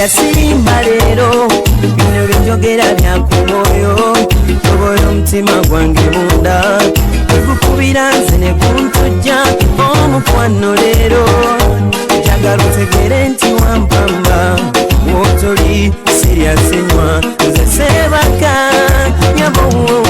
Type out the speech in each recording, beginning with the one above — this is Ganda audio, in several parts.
era sirimba leero bino byenjogera byakumwoyo tobola omutima gwange munda tegukubira nze ne kuntujja omukwano leero njagala otegere nti wampamba wotoli siryasenywa nze sebaka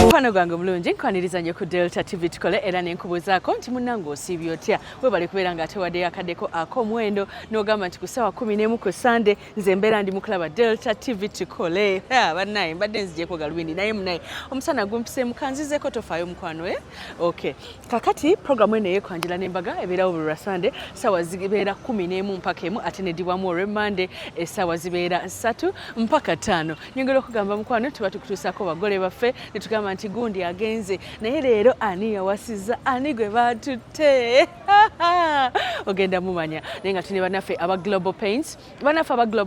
Mukwano gwange mulungi nkwaniriza nnyo ku Delta TV tukole era nenkubuuzaako nti munnange osiibye otya webale kubeera nga atewaddeyo akaddeko ak'omuwendo n'ogamba nti ku ssaawa 11 ku Sande nze mbeera ndi mukulaba Delta TV tukole bannaye mbadde nzigyeko galubindi naye munaye omusana gumpiseemu kanzizeeko tofaayo mukwano okay kakati programu eno eyekwanjula n'embaga ebeerawo buli lwa Sande ssaawa zibeera 11 mpaka 1 ate neddibwamu olw'Emmande essaawa zibeera 3 mpaka 5 nyongera okugamba mukwano tuba tukutuusaako bagole baffe ne tugamba nti gundi agenze naye leero ani yawasiza ani gwe batutte ogenda mumanya naye nga tune bannaffe aba Global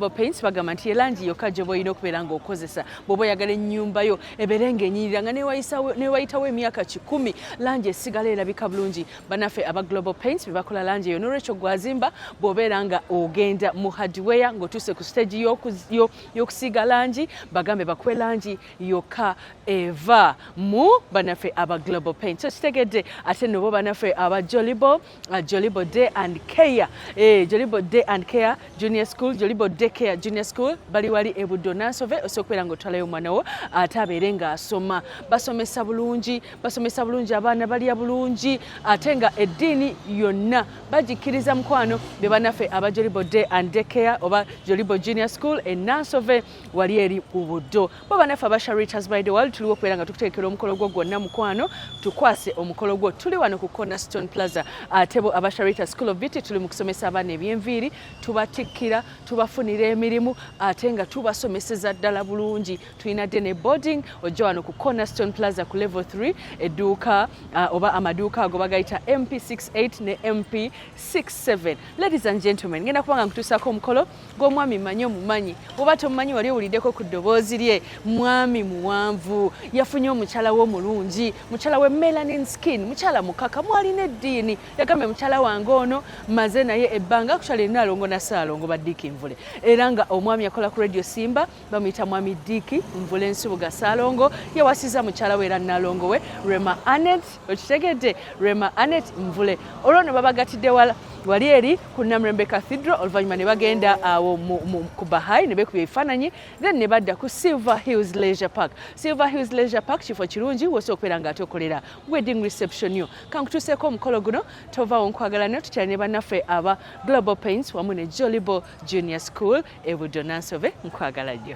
Paints bagamba nti elangi yokka gyoba olina okubeera ng'okozesa bw'oba oyagala ennyumba yo ebeere ng'enyirira nga newayitawo emyaka 10 langi esigala erabika bulungi bannaffe aba Global Paints be bakola langi eyo n'olwekyo gwazimba bw'obeera nga ogenda mu hardware ng'otuuse ku stage y'okusiiga langi bagambe bakuwe langi yokka eva mu bannaffe aba Global Paints so kitegedde ate nobo bannaffe aba Jolibo Day and Care Jolibo Day and Care Junior School Jolibo Day Care Junior School bali wali e Buddo Nansove osobola nga otwalayo omwana wo ate abeere ng'asoma basomesa bulungi abaana balya bulungi ate nga eddiini yonna bagikkiriza mukwano be bannaffe aba Jolibo Day and Care oba Jolibo Junior School e Nansove wali eri ku Buddo bo bannaffe aba Sharitas by the World tuliwo okubeera nga tukuteekera omukolo gwo gwonna mukwano tukwase omukolo gwo tuli wano ku Cornerstone Plaza ate bo aba Sharitas School of Beauty tuli mu kusomesa abaana eby'enviiri tubatikkira tubafunira emirimu ate nga tubasomeseza ddala bulungi tulina ne boarding ojja wano ku Cornerstone Plaza ku level 3 edduuka oba amaduuka ago bagayita MP68 ne MP67 ladies and gentlemen ngenda kubanga nkutuusaako omukolo gw'omwami manyi omumanyi oba tomumanyi wali owuliddeko ku ddoboozi lye mwami muwanvu yafunye omukyala w'omulungi mukyala we melanin skin mukyala mukaka mwalina eddiini yagambe mukyala wange ono maze naye ebbanga kukyala erina alongo na Ssaalongo ba Diiki Nvule era nga omwami yakola ku Radio Simba bamuyita mwami Diiki Nvule Nsubuga Ssaalongo yawasiza mukyala we era Nalongo we Rema Anet okitegedde Rema Anet Nvule olwo ne babagatidde wali eri ku Namirembe Cathedral oluvannyuma ne bagenda awo ku Bahai ne beekubya ebifaananyi then ne badda ku Silver Hills Leisure Park kifo kirungi wosobola okubeera nga ate okolera wedding reception yo kankutuuseeko omukolo guno tovaawo nkwagala nnyo tukyali ne bannaffe aba Global Paints wamu ne Jolibo Junior School e Buddo Nansove nkwagala nnyo.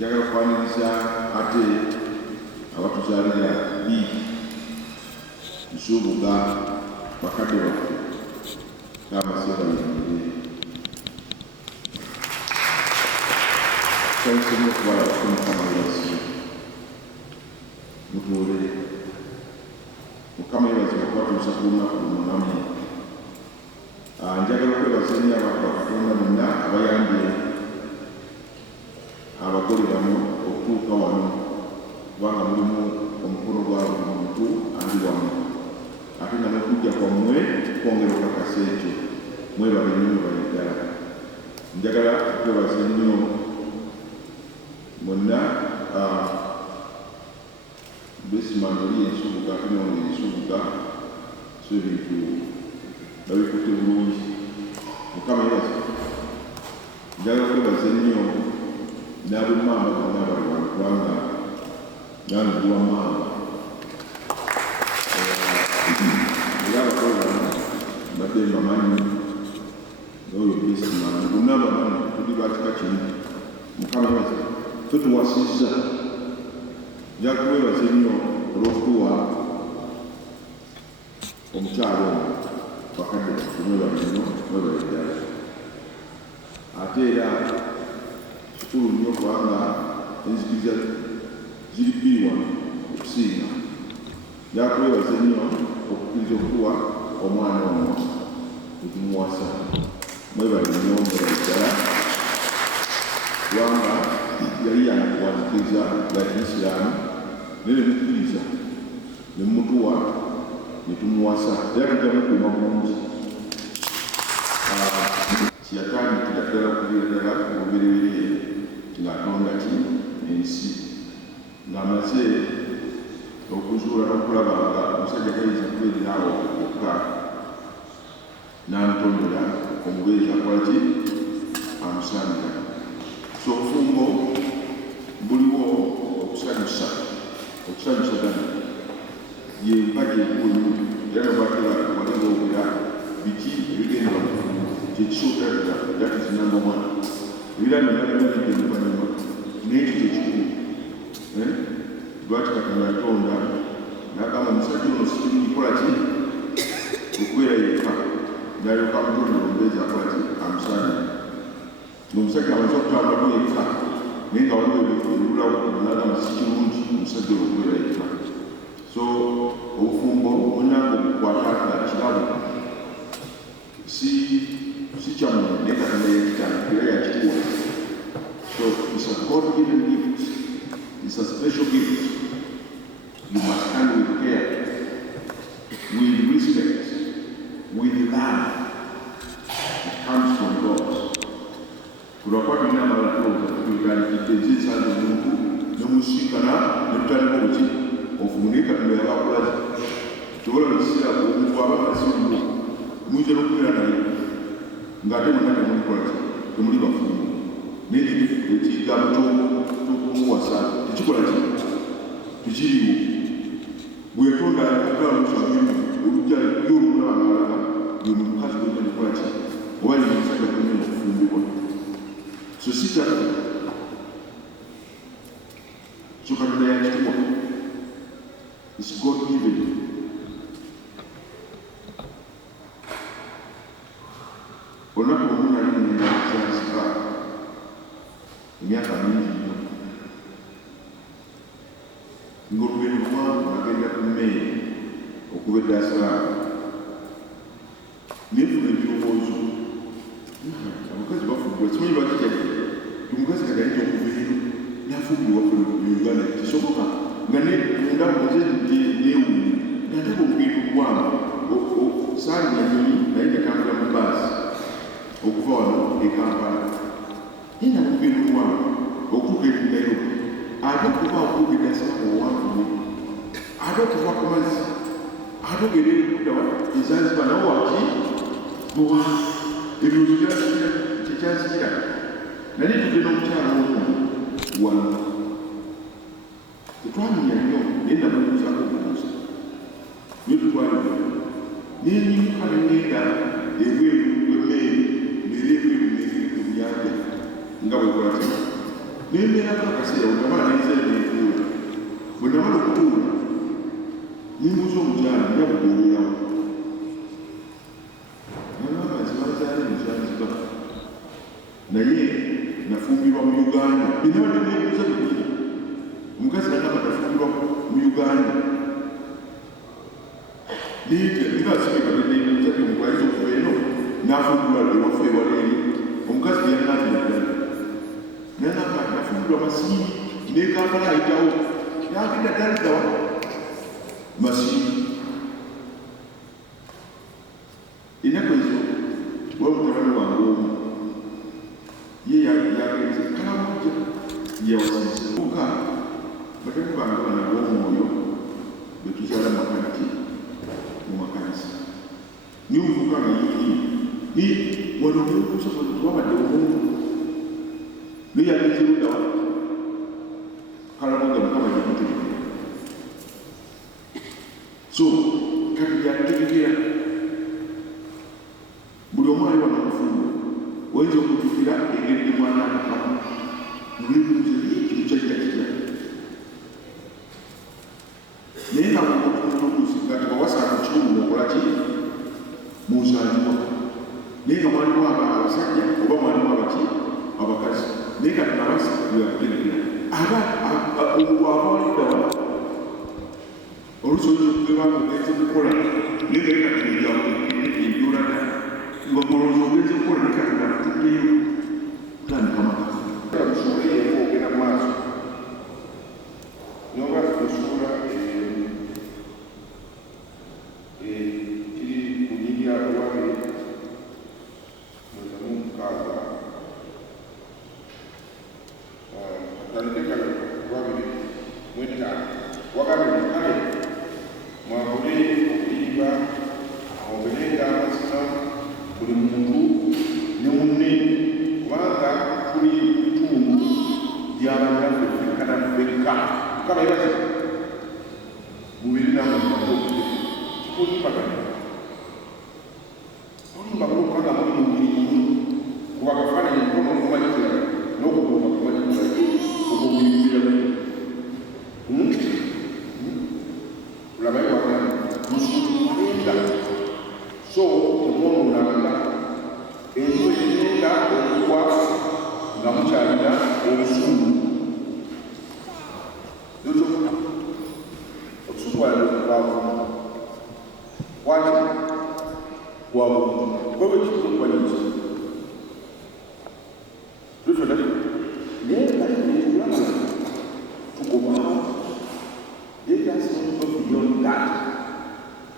njagala okwaniriza ate abatuzaalira biiki nsuubuga bakadde baffe n'abaseera bimire kyalisemu okubala Mukama yeebazibwe mutuule Mukama yeebazibwe okubatuusa ku lunaku luno nammwe njagala okwebaza ennyo abantu bakatonda bonna abayambye abagole bano okutuuka wano kubanga mulimu omukono gwa buli muntu andi wamu ate nga n'okujja kwammwe kwongera okakasa ekyo mwebale nnyo mwebale ddala njagala okwebaza ennyo mwonna besimano oli ensubuga ate nonga ensubuga so ebintu babikutte bulungi Mukama yeebazibwe njagala okwebaza ennyo n'ab'emmamba bonna bali wano kubanga nandiwa mmamba era abakole bano mbadde mbamanyi n'oyo besimano bonna bamanyi tuli bakika kimu Mukama yeebazibwe tutuwasizza njagala kuweebaza ennyo olw'okutuwa omukyalo ono bakadde baffe mwebale nnyo mwebale ddala ate era kikulu nnyo kubanga enzikiriza ziri bbiri wano okusinga njagala kuweebaza ennyo okukkiriza okutuwa omwana ono etumuwasa mwebale nnyo mwebale ddala kubanga yali yankuwazikiriza ya Isiraamu naye ne mukkiriza ne mmutuwa ne tumuwasa era tujja mukuuma bulungi kyeyatandikira ddala okubeera ddala obubereberye ng'atonda ki ensi ng'amaze okuzuula n'okulaba nga omusajja gayinza kubeererawo okka n'amutondera omubeezi akola ki amusaanira so obufumbo buliwo okusanyusagana yempaja enkulu era nobatera waligaogera biki ebigenda mufumbo kyekisooka that is number one ebira byonnabimalidde mubanyuma n'ekyo kyekikulu lwaki Katonda yatonda n'agamba omusajja ono sikirungi kola ki okubeera yekka n'alyoka amutonda omubeezi akola ki amusaanira ng'omusajja amaze okutambulako yekka naye nga waliwo ebibulawo n'agamba sikirungi omusajja olwo okubeera yekka so obufumbo munnange obukwata kirabo si kyammwe naye Katonda yakitandika era yakituwa so it's a God-given gift. It's a special gift. You must handle with care, with respect, with love. It comes from God. Kunakuwa tuna malatoka tulikanikidenzi sana Mungu n'omusikana n'etutandika okuki ofunika tumeera bakulaza tubola bisira omuntu aba asimu muyinza n'okubeera naye ng'ate mwenna temulikolaki temuli bafumbo naye ekigambo ky'okumuwasa tekikola ki tekiriwo bwetonda akalamusabimu olujja y'olulaba ng'alaba yono mukazi wejja nekola ki oba ye musajja kunena okufumbibwa so si kyaffe so Katonda yakituwa is God given olunaku lumu nali ngenda Zanzibar emyaka mingi nnyo ng'olugendo lwangu nagenda ku mmeeri okuba e Dar es Salaam nefuna ebirowoozo abakazi bafumbwa simanyi bakijjajja omukazi kati ayinza okuva eno n'afumbirwa ku Uganda kisoboka nga mundamu nze neewuunye nataka olugendo lwangu saanya nyonyi naye natambula mu baasi okuva wano e Kampala naye nalugendo lwangu okutuuka e Nairobi ate okuva okuva e Dar es Salaam owanvuye ate okuva ku mazzi ate ogenda ekuddawa e Zanzibar nawo waki owa ebiroozo kyekyansikira naye tugenda omukyala omu wano tetwamenya nnyo naye namubuuzaako obubuuza naye tutwalibwa nenyimuka nengenda ebweru w'emmeeri mbeera ebweru ku nnyanja nga bwekola ti Nemera kakasira okamala n'enzeera n'enfuula. Bwe namala okutuula, nimbuuza omukyala njakugobererawo. Nagamba nti bazaala mukyazika. Naye nafumbirwa mu Uganda. Binabadde neebuuza bikira. Omukazi nagamba nafumbirwa mu Uganda. Nibasibikadde neebuuza bimugwaliza okuva eno n'afumbirwa ewaffe ewala eri. Omukazi yanaatiraddala. Nagamba nafumbirwa Masiini ne Kampala ayitawo. N'agenda ddala Masiini. Ennaku ezo waliwo mutabani wange omu. Ye yagenze Kalamojja yewasizza. Kyokka batani bange bano ab'omwoyo be tukyala makaniki mu makanisa. Niwe ovuga nga wano omukuusa wano tewabadde omuntu. Naye yagenze luddawa Kalamojja Mukama yamutegekera. So kati yategekera buli omu ali wano okufumbwa oyinza okujjukira engeri mwana akamu nolwebuuza ekintu kyajja kitya. Naye nga mukutuulusi kati bawasaana kitundu okola ki muzaalibwa. Naye nga mwalimu abasajja oba mwalimu abaki abakazi. Naye kati nabasi bweyakutegekera abawaliddawa oluusi oyinza okugeba ogenze kukola naye nga kati ebyolada nga mulowooza ogenze kukola naye kati nakutuddeyo kutandika maka musuuleyeeko ogenda mu maaso noba tusuula kiri ku nyiri alwabiri mwetamu mukaaga atandikekale lwabiri mwetaano wakabiri kale mwabule okulimba oberenga amazima buli muntu ne munne kubanga tuli bitundu by'abanyaffe ffekana ffekka mukama yebase mubiri namukikulipagana olimba kulokanga muli mubiri gumu kuba kafaananyi ntono okumanyikira n'okugomba kumanyikira okugulibiramu ulabayo wagana musuulinga so omwomulanga enju egenda okugwa nga mukyalina obusungu obusungu bwalibwavu waki bwabuntu bwebwe kikukwanyiki tutodali naye kalikulama tugobawo beyond that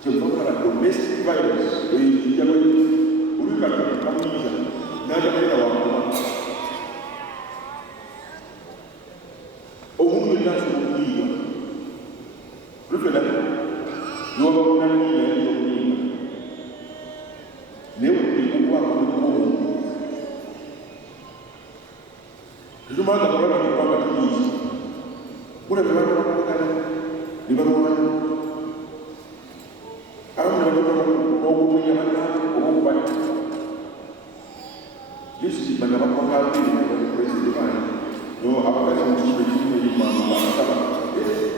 kyevakala domestic violence eyawe ulikakamuyiza najamalira wakuma omuntu yenasi okuyiga lutwela niwabakunaniyiga eyokuyiga naye ekukwakamukomu tetumaga kulaba nikwanga tuyiza kule bebaakakana nibalwana abamu nebatuka okubunya obukubatta yesibanya bakwakabiripresidenti no abakazi mukisiro kirimu erimanga basaba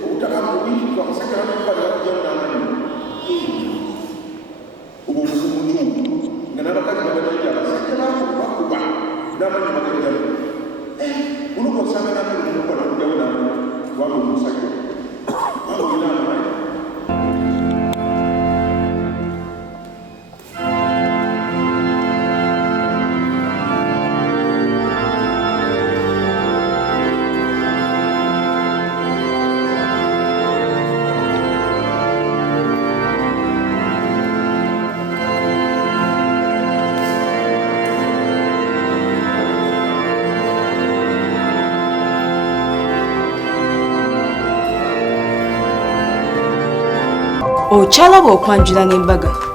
obutakamubiika omusajja nakubalirajamu n'amanyi obwo obuzimutuuku nga n'abakazi babajaja abasajja bakuba n'amanyi bagajamu oluga osanga namukola kujamu n'amanyi waba omusajja okyalaba okwanjula n'embaga